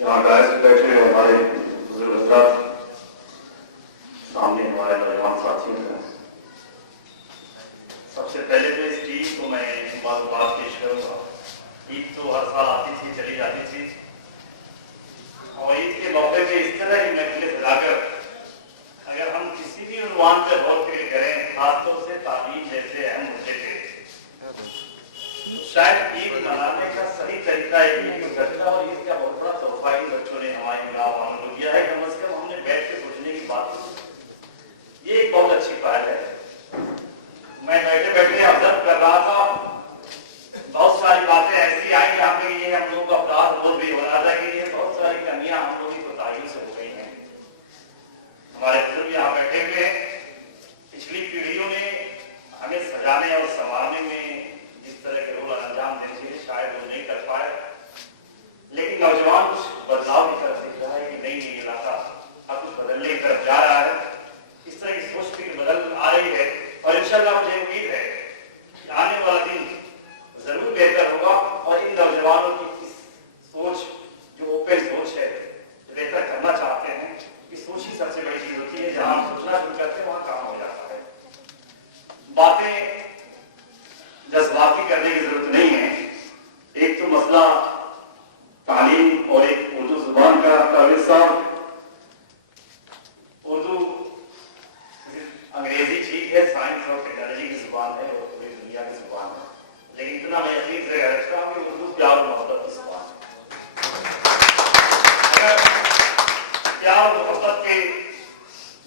यहाँ गाय से बैठे हुए हमारे बुजुर्ग हजरात, सामने हमारे नौजवान साथियों हैं। सबसे पहले तो इस टीम को मैं बात पेश करूंगा। ईद तो हर साल आती थी, चली जाती थी, और ईद के मौके पे इस तरह की महफिलें सजाकर अगर हम किसी भी उन्वान पर गौर करें, खासतौर से तालीम जैसे अहम मुद्दे पे, शायद ईद मनाने का सही तरीका ईद करता, और ईद का बहुत बड़ा तोहफा इन बच्चों ने हमारे गाँव वालों को दिया है। कम से कम हमने बैठ के सोचने की बात, ये एक बहुत अच्छी पहल है। मैं बैठे बैठे ऑब्जर्व कर रहा था, बहुत सारी बातें ऐसी आई जहाँ पे ये हम लोगों का अपराध बोध भी हो रहा था कि ये बहुत सारी कमियां हम लोगों की कोताहियों से हो गई हैं। हमारे बुजुर्ग यहाँ बैठे हुए हैं, पिछली पीढ़ियों ने हमें सजाने और संवारने में जिस तरह के रोल अंजाम देने थे, शायद वो नहीं कर पाए, लेकिन नौजवान कुछ बदलाव की तरफ दिख रहा है कि नहीं इलाका अब कुछ बदलने की तरफ जा रहा है। इस तरह की सोच भी बदल आ रही है, और इंशाअल्लाह मुझे उम्मीद है कि आने वाला दिन जरूर बेहतर होगा, और इन नौजवानों की इस सोच, जो ओपन सोच है, बेहतर करना चाहते हैं, इस सोच ही सबसे बड़ी चीज होती है। जहां हम सोचना शुरू करते हैं वहां काम हो जाता है। बातें जज्बाती करने की जरूरत नहीं है। एक तो मसला तालीम और एक उर्दू जुबान का। तावीर साहब, उर्दू अंग्रेजी ठीक है, साइंस और टेक्नोलॉजी की जुबान है और पूरी दुनिया की जुबान है, लेकिन इतना मैं यकीन से रखता हूँ कि उर्दू प्यार और मोहब्बत की जुबान है। अगर प्यार और मोहब्बत के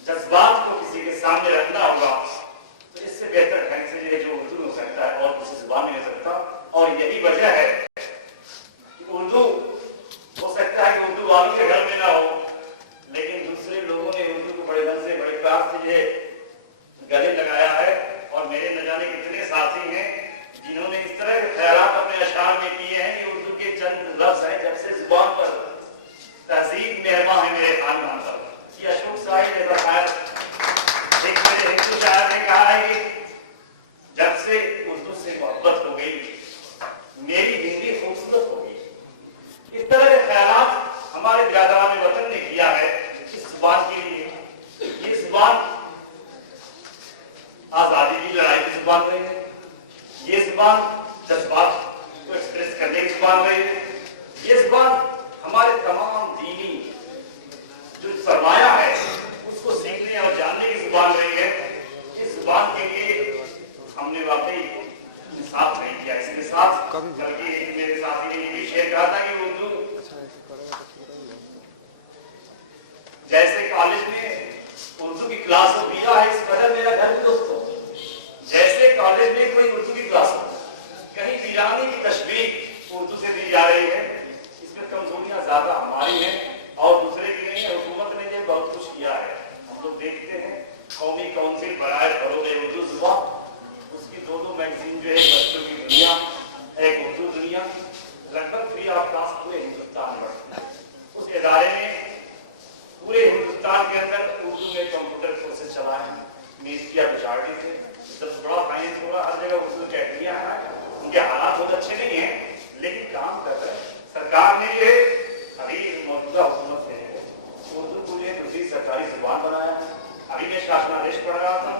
जज्बात को किसी के सामने रखना होगा तो इससे बेहतर ढंग से ये जो उर्दू हो सकता है और किसी जुबान में हो सकता, और यही वजह है कि उर्दू हो सकता है कि उर्दू वालों के घर में ना हो, लेकिन दूसरे लोगों ने उर्दू को बड़े ढंग से, बड़े प्यार से ये गले लगाया है। और मेरे न जाने कितने साथी हैं जिन्होंने इस तरह के ख्यालात अपने अशआर में किए हैं कि उर्दू के चंद लफ्ज हैं, जब से जुबान पर तहजीब मेहरबान है मेरे खानदान पर। ये अशोक साहिब जैसा शायर, एक मेरे हिंदू शायर ने कहा है कि जब से उर्दू से मोहब्बत हो गई मेरी हिंदी खूबसूरत हो गई। इस तरह के ख्यालात हमारे बिरादरान वतन ने किया है इस जुबान के लिए। ये जुबान आजादी की लड़ाई की जुबान रही है, ये जुबान जज्बात को एक्सप्रेस करने की जुबान रही है, ये जुबान हमारे तमाम दीनी जो सरमाया है उसको सीखने और जानने की जुबान रही है। इस जुबान के लिए हमने वाकई इंसाफ नहीं किया। इसके साथ बल्कि मेरे साथी ने भी शेयर कहा था कि उर्दू जैसे कॉलेज में उर्दू की क्लास दिया है, इस कदर मेरा घर भी दोस्तों जैसे कॉलेज में कोई उर्दू की क्लास हो, कहीं वीरानी की तशबीह उर्दू से दी जा रही है। इसमें कमजोरियां ज्यादा हमारी हैं और दूसरे की नहीं है। हुकूमत ने ये बहुत कुछ किया है, हम लोग देखते हैं। कौमी काउंसिल बनाए फरोग उर्दू जुबान, उसकी दो मैगजीन जो है, बच्चों की दुनिया, एक उर्दू दुनिया, लगभग फ्री ऑफ कॉस्ट पूरे हिंदुस्तान में। उस इदारे में पूरे हिंदुस्तान के अंदर उर्दू में कंप्यूटर कोर्सेज चलाए हैं, मिनिस्ट्री ऑफ एजुकेशन से। सबसे बड़ा फाइनेंस हो रहा, हर जगह उर्दू अकेडमियां हैं। उनके हालात बहुत अच्छे नहीं है, लेकिन काम कर रहे हैं। सरकार ने ये अभी मौजूदा हुकूमत ने उर्दू को एक दूसरी सरकारी जुबान बनाया है। अभी मैं शासनादेश पढ़ रहा था,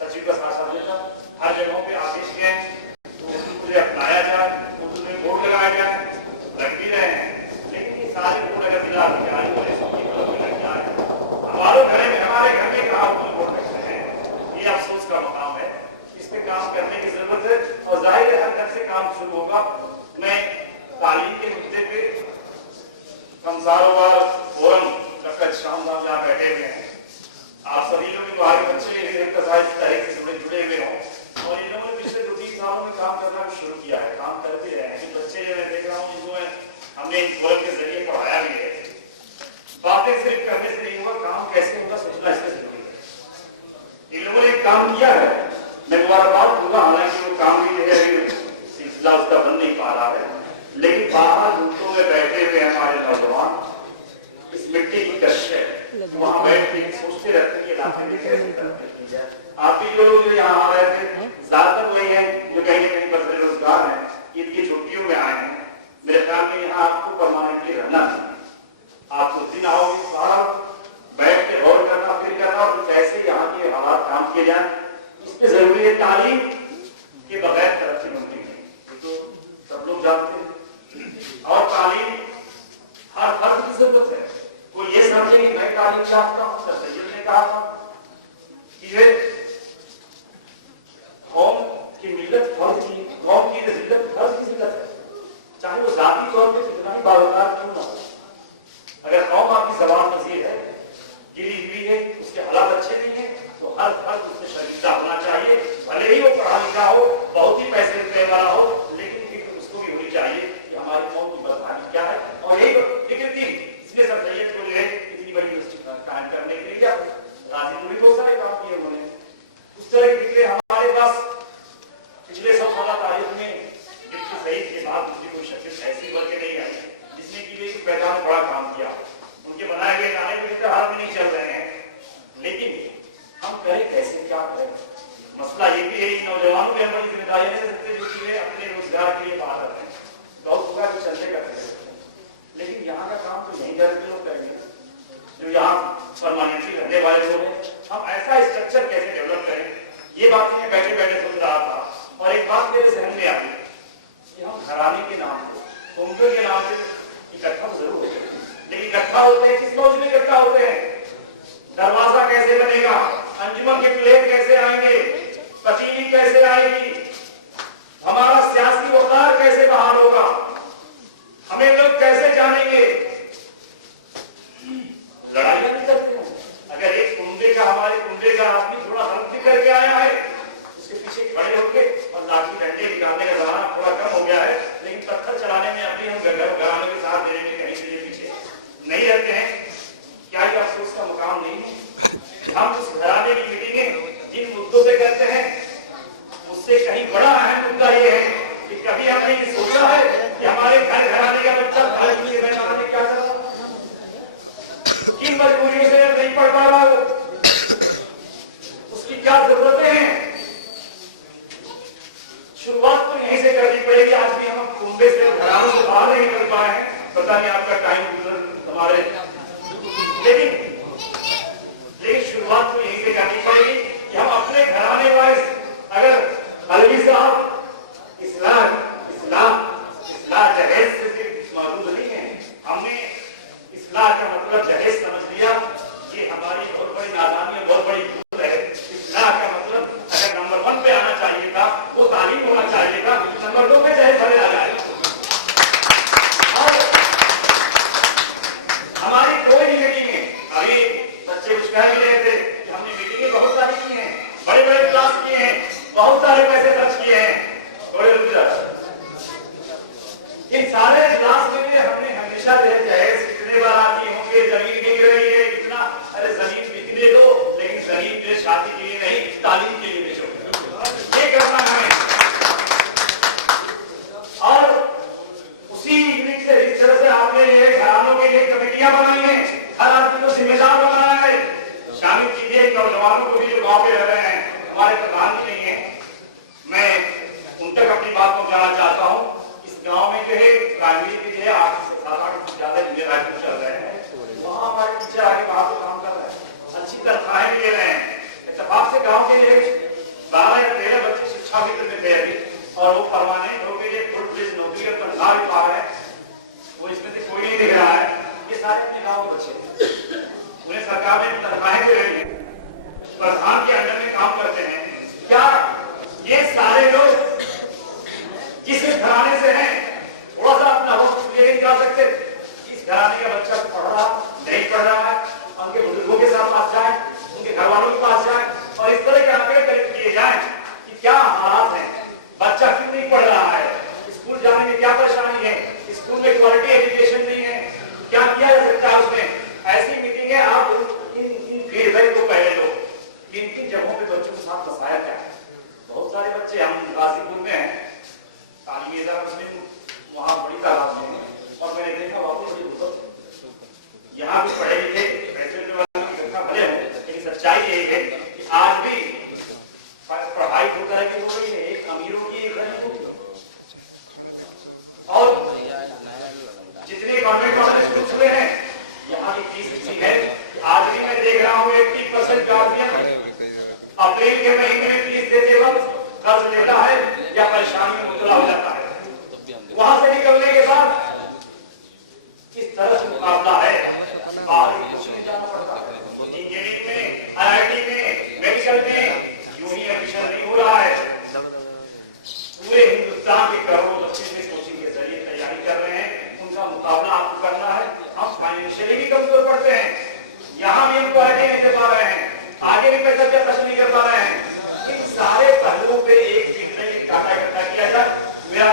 सचिव का शासनादेश था, हर जगहों पे आदेश गए तो उर्दू को अपनाया जाए, उर्दू में बोर्ड लगाया जाए, रख भी रहे हैं। लेकिन ये सारे बोर्ड अगर जिला अधिकारी लग जाए, हमारे घर में कहा बोर्ड रखते हैं, ये अफसोस का मकाम है। इस पे काम करने की जरूरत है, और जाहिर है हर घर से काम शुरू होगा। मैं तालीम के मुद्दे पे कंसारोवार फोरम डॉक्टर शाम साहब जहाँ बैठे हुए हैं, आप सभी लोग हमारे बच्चे से जुड़े हुए हों, और इन लोगों ने पिछले 2-3 सालों में काम करना शुरू किया है, काम करते रहे हैं। बच्चे जो मैं देख रहा हूँ जिनको हमने इस फोरम के जरिए पढ़ाया भी है। बातें सिर्फ करने से नहीं होगा, काम कैसे होगा सोचना इससे जरूरी है। इन लोगों ने एक काम किया है, मैं मुबारकबाद दूंगा, हालांकि वो काम भी है सिलसिला उसका बन नहीं पा रहा है, लेकिन बाहर धूपों में बैठे हुए हमारे नौजवान इस मिट्टी की कश है, वहां बैठ के सोचते रहते हैं इलाके में कैसे तरक्की की जाए। आप भी लोग जो यहाँ आ रहे थे ज्यादातर वही हैं जो कहीं न कहीं बस बेरोजगार हैं, ईद की छुट्टियों में आए हैं। मेरे ख्याल में यहाँ आपको परमानेंटली रहना है, आप कुछ दिन आओगे सारा बैठ के गौर करना, फिर करना और कैसे यहाँ के हालात काम किए जाए। इसमें जरूरी है तालीम के बगैर तरक्की मुमकिन है, तो सब लोग जानते हैं। और तालीम हर फर्द की जरूरत है। कोई ये समझे कि मैं तालीम चाहता हूँ, सर सैयद ने कहा था कि वे कौम की मिल्लत फर्ज की, कौम की जिल्लत फर्ज की जिल्लत है, चाहे वो जाती तौर पे कितना ही बावकार क्यों ना हो। अगर कौम आपकी जबान नजीर है, गिरी हुई है, उसके हालात अच्छे नहीं है, तो हर फर्ज उससे शर्मिंदा होना चाहिए। भले ही वो पढ़ा लिखा हो, बहुत ही पैसे रुपए वाला हो, लेकिन फिक्र उसको भी होनी चाहिए कि हमारी कौम की बदहाली क्या है। और यही फिक्र थी, इसलिए सर सैयद को जो है इतनी बड़ी यूनिवर्सिटी कायम करने के लिए राजी को भी बहुत सारे काम किए उन्होंने। उस तरह की फिक्रें हमारे पास पिछले 100 साल तारीख में डिप्टी सईद के बाद दूसरी कोई शख्सियत ऐसी बढ़ के नहीं आई जिसने की लिए पैदा बड़ा काम किया। उनके बनाए हुए गाने भी हाल में नहीं चल रहे हैं, लेकिन हम करें कैसे, क्या करें। मसला ये भी है कि नौजवानों की बड़ी जिम्मेदारी है सकते जो चीजें अपने रोजगार के लिए बाहर आते हैं, बहुत होगा तो चलने का करें, लेकिन यहाँ का काम तो यहीं घर के लोग करेंगे जो यहाँ परमानेंटली रहने वाले लोग हैं। हम ऐसा स्ट्रक्चर कैसे डेवलप करें, ये बात मैं बैठे बैठे सोच रहा था। और एक बात मेरे जहन में आई कि हम घराने के नाम पे, उम्र के नाम पे इकट्ठा तो जरूर होते हैं, लेकिन इकट्ठा होते हैं किस मौज में इकट्ठा होते हैं। दरवाजा कैसे बनेगा, अंजुमन के प्लेट कैसे आएंगे, पतीली कैसे आएगी, हमारा सियासी वकार कैसे बहाल होगा, हमें लोग कैसे जानेंगे। लड़ाइयां नहीं करते हैं। अगर एक कुंबे का, हमारे कुंबे का आदमी थोड़ा हल्फ करके आया है, उसके पीछे खड़े होके और लाठी डंडे निकालने का जमाना थोड़ा कम हो गया है, लेकिन पत्थर चलाने में अपनी हम घरानों के साथ देने में कहीं से पीछे नहीं रहते हैं। क्या ये अफसोस का मुकाम नहीं है? हम उस घराने की मीटिंगें जिन मुद्दों पे करते हैं, उससे कहीं बड़ा अहम मुद्दा ये है कि कभी हमने ये सोचा है कि हमारे घराने का बच्चा भारत के मैदान में क्या कर रहा है, किन मजबूरियों से नहीं पढ़ पा रहा हो, उसकी क्या जरूरतें हैं। शुरुआत तो यहीं से करनी पड़ेगी। आज भी हम कुंबे से, घरानों से बाहर नहीं निकल पाए हैं, पता नहीं आपका टाइम गुजर हमारे, लेकिन शुरुआत तो यहीं से करनी पड़ेगी कि हम अपने घराने वाइज, अगर अलवी साहब इस्लाह जहेज से सिर्फ मौजूद नहीं है, हमने इस्लाह का मतलब जहेज समझ लिया, ये हमारी बहुत बड़ी नादानी और बहुत बड़ी भूल है। इस्लाह का मतलब अगर नंबर 1 पे आना चाहिए था वो तालीम होना चाहिए था, नंबर 2 पे जहेज भरे आ जाए। और हमारी कोई मीटिंग है, अभी बच्चे कुछ कह भी रहे थे कि हमने मीटिंगें बहुत सारी की हैं, बड़े बड़े क्लास किए हैं, बहुत सारे पैसे खर्च किए हैं, थोड़े रुक जाओ। इन सारे क्लास में हमने हमेशा जहेज कितने बार आती होंगे, जमीन बिक रही है कितना, अरे जमीन बिकने दो, लेकिन जमीन जो शादी के लिए नहीं, तालीम के लिए बेचो, ये करना है। और उसी यूनिट से इस तरह से आपने घरानों के लिए कमेटियां बनाई हैं, हर आदमी को जिम्मेदार बनाया है, शामिल कीजिए नौजवानों को भी जो गाँव पे रह रहे हैं, हमारे प्रधान भी नहीं है, मैं उन तक अपनी बात पहुंचाना चाहता हूं। इस गांव में जो है प्राइमरी के लिए 8 से 7-8 ज्यादा इंजीनियर राइफल चल रहे हैं, वहां हमारे टीचर आगे वहां पे काम कर रहे हैं, अच्छी तनख्वाहें भी ले रहे हैं। इत्तेफाक से गांव के लिए 12 या 13 बच्चे शिक्षा मित्र में थे अभी, और वो परमानेंट होकर ये फुल फ्लेज नौकरी और तनख्वाह भी पा रहे हैं, वो इसमें से कोई नहीं दिख रहा है। ये सारे अपने गाँव के बच्चे, उन्हें सरकार ने तनख्वाहें दे रही है, प्रधान के अंडर में काम करते हैं। क्या ये सारे लोग जिस घराने से हैं थोड़ा सा अपना वक्त लेके निकाल सकते? इस घराने का बच्चा पढ़ रहा नहीं पढ़ रहा है, उनके बुजुर्गों के साथ पास जाए, उनके घर वालों के पास जाए और इस तरह के आंकड़े कलेक्ट किए जाए कि क्या हालात हैं, बच्चा क्यों नहीं पढ़ रहा है, स्कूल जाने में क्या परेशानी है, स्कूल में क्वालिटी एजुकेशन नहीं है, क्या किया जा सकता है उसमें। ऐसी मीटिंगें आप इन फीडबैक को पहले लो, किन किन जगहों पे बच्चों के साथ मसाया क्या है। बहुत सारे बच्चे, हम गाजीपुर में हैं, तालीमी इदारा में वहां बड़ी तादाद में है, और मैंने देखा वहां बड़ी गुर्बत है। यहाँ भी पढ़े लिखे पैसे वाले की संख्या भले हो, लेकिन सच्चाई यही है कि आज भी पढ़ाई दो तरह की हो रही है, एक अमीरों की, एक गरीबों की। और जितने गवर्नमेंट वाले स्कूल खुले हैं के महीने में फीस देते वक्त कर्ज लेता है या परेशानी में मुबतला हो जाता है। वहां से निकलने के बाद इस तरह से मुकाबला है, बाहर कुछ नहीं जाना पड़ता। इंजीनियरिंग में, IIT में, मेडिकल में यूं ही एडमिशन नहीं हो रहा है। पूरे हिंदुस्तान के करोड़ों बच्चे में कोचिंग के जरिए तैयारी कर रहे हैं, उनका मुकाबला आपको करना है। हम फाइनेंशियली भी कमजोर पड़ते हैं, यहाँ भी हमको आगे नहीं दे पा रहे हैं, आगे भी पैसा खर्च नहीं कर पा रहे हैं। इन सारे पहलुओं पे एक डाटा इकट्ठा किया जाए। मेरा